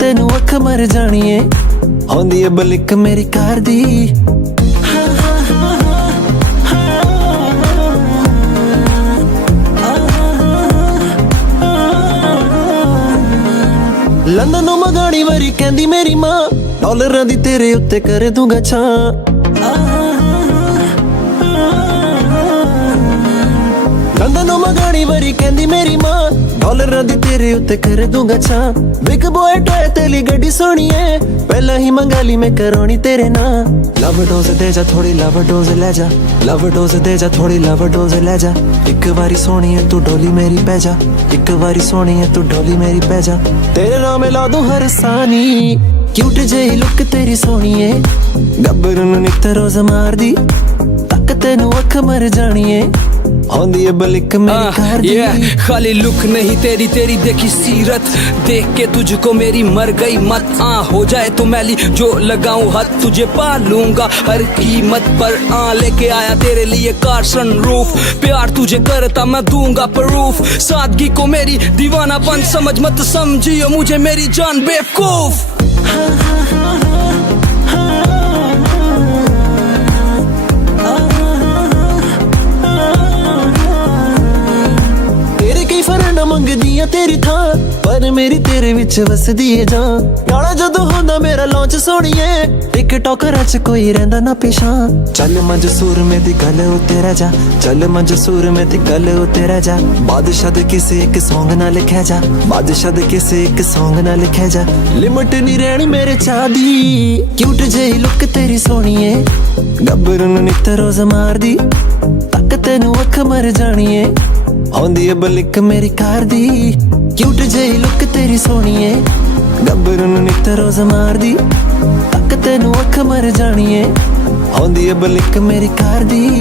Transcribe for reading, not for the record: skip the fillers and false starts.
ਤੈਨੂੰ ਅੱਖ ਮਰ ਜਾਣੀ ਏ ਆਉਂਦੀ ਏ ਬਲਿਕ ਮੇਰੀ ਕਾਰ ਦੀ ਲੰਡਨ ਨੂੰ ਮਗਾਣੀ ਵਾਰੀ ਕਹਿੰਦੀ ਮੇਰੀ ਮਾਂ ਡਾਲਰਾਂ ਦੀ ਤੇਰੇ ਉੱਤੇ ਕਰ ਦੂੰਗਾ ਛਾਂ ਲੰਡਨ ਨੂੰ ਮਗਾਣੀ ਵਾਰੀ ਕਹਿੰਦੀ ਮੇਰੀ ਮਾਂ ਡਾਲਰਾਂ ਦੀ ਤੇਰੇ ਉੱਤੇ ਕਰ ਦੂੰਗਾ ਛਾਂ ਬਿਗ ਬੋਏ ਟੋਏ ਤੇਲੀ ਗੱਡੀ ਸੋਹਣੀ ਏ ਪਹਿਲਾਂ ਹੀ ਮੰਗਾ ਲਈ ਮੈਂ ਕਰਾਉਣੀ ਤੇਰੇ ਨਾਲ ਲਵ ਡੋਜ਼ ਦੇ ਜਾ ਥੋੜੀ ਲਵ ਡੋਜ਼ ਲੈ ਜਾ ਲਵ ਡੋਜ਼ ਦੇ ਜਾ ਥੋੜੀ ਲਵ ਡੋਜ਼ ਲੈ ਜਾ ਇੱਕ ਵਾਰੀ ਸੋਹਣੀ ਏ ਤੂੰ ਡੋਲੀ ਮੇਰੀ ਪੈ ਜਾ ਇੱਕ ਵਾਰੀ ਸੋਹਣੀ ਏ ਤੂੰ ਡੋਲੀ ਮੇਰੀ ਪੈ ਜਾ ਤੇਰੇ ਨਾਮ ਲਾ ਦੂੰ ਹਰ ਸਾਨੀ ਕਿਊਟ ਜਿਹੀ ਲੁੱਕ ਤੇਰੀ ਸੋਹਣੀ ਏ ਗੱਭਰੂ ਨੂੰ ਨਿੱਤ ਰੋਜ਼ ਮਾਰਦੀ ਤੱਕ ਤੈਨੂੰ ਅੱਖ ਮਰ ਜਾਣੀ ਏ आंधी है बलिक मेरी कार दी खाली लुक नहीं तेरी तेरी देखी सीरत देख के तुझको मेरी मर गई मत हो जाए तो मैली जो लगाऊं हाथ तुझे पा लूंगा हर कीमत पर लेके आया तेरे लिए कार सनरूफ प्यार तुझे करता मैं दूंगा प्रूफ सादगी को मेरी दीवानापन समझ मत समझियो मुझे मेरी जान बेवकूफ ਮੰਗਦੀ ਆ ਤੇਰੀ ਥਾਂ ਪਰ ਮੇਰੀ ਤੇਰੇ ਵਿੱਚ ਵਸਦੀ ਏ ਜਾਂ ਗਾਣਾ ਜਦੋਂ ਹੁੰਦਾ ਮੇਰਾ ਲੌਂਚ ਸੋਹਣੀਏ ਟਿਕਟੋਕਰਾਂ 'ਚ ਕੋਈ ਰਹਿੰਦਾ ਨਾ ਪਿਛਾਂ ਚੱਲ ਮੰਜ ਸੂਰਮੇ ਦੀ ਗੱਲ ਉੱਤੇ ਰਹਿ ਜਾ ਚੱਲ ਮੰਜ ਸੂਰਮੇ ਦੀ ਗੱਲ ਉੱਤੇ ਰਹਿ ਜਾ ਬਾਦਸ਼ਾਹ ਦੇ ਕਿਸੇ ਇੱਕ ਸੌਂਗ ਨਾਲ ਲਿਖਿਆ ਜਾ ਬਾਦਸ਼ਾਹ ਦੇ ਕਿਸੇ ਇੱਕ ਸੌਂਗ ਨਾਲ ਲਿਖਿਆ ਜਾ ਲਿਮਟ ਨਹੀਂ ਰਹਿਣੀ ਮੇਰੇ ਚਾਹ ਦੀ ਕਿਊਟ ਜਿਹੀ ਲੁੱਕ ਤੇਰੀ ਸੋਹਣੀ ਏ ਗੱਭਰੂ ਨੂੰ ਨਿੱਤ ਰੋਜ਼ ਮਾਰਦੀ ਤੱਕ ਤੈਨੂੰ ਅੱਖ ਮਰ ਜਾਣੀ ਏ ਆਉਂਦੀ ਏ ਬਲਿਕ ਮੇਰੀ ਕਾਰ ਦੀ ਕਿਊਟ ਜਿਹੀ ਲੁੱਕ ਤੇਰੀ ਸੋਹਣੀ ਏ ਗੱਭਰੂ ਨੂੰ ਨਿੱਤ ਰੋਜ਼ ਮਾਰਦੀ ਤੱਕ ਤੈਨੂੰ ਅੱਖ ਮਰ ਜਾਣੀ ਏ ਆਉਂਦੀ ਏ ਬਲਿਕ ਮੇਰੀ ਕਾਰ ਦੀ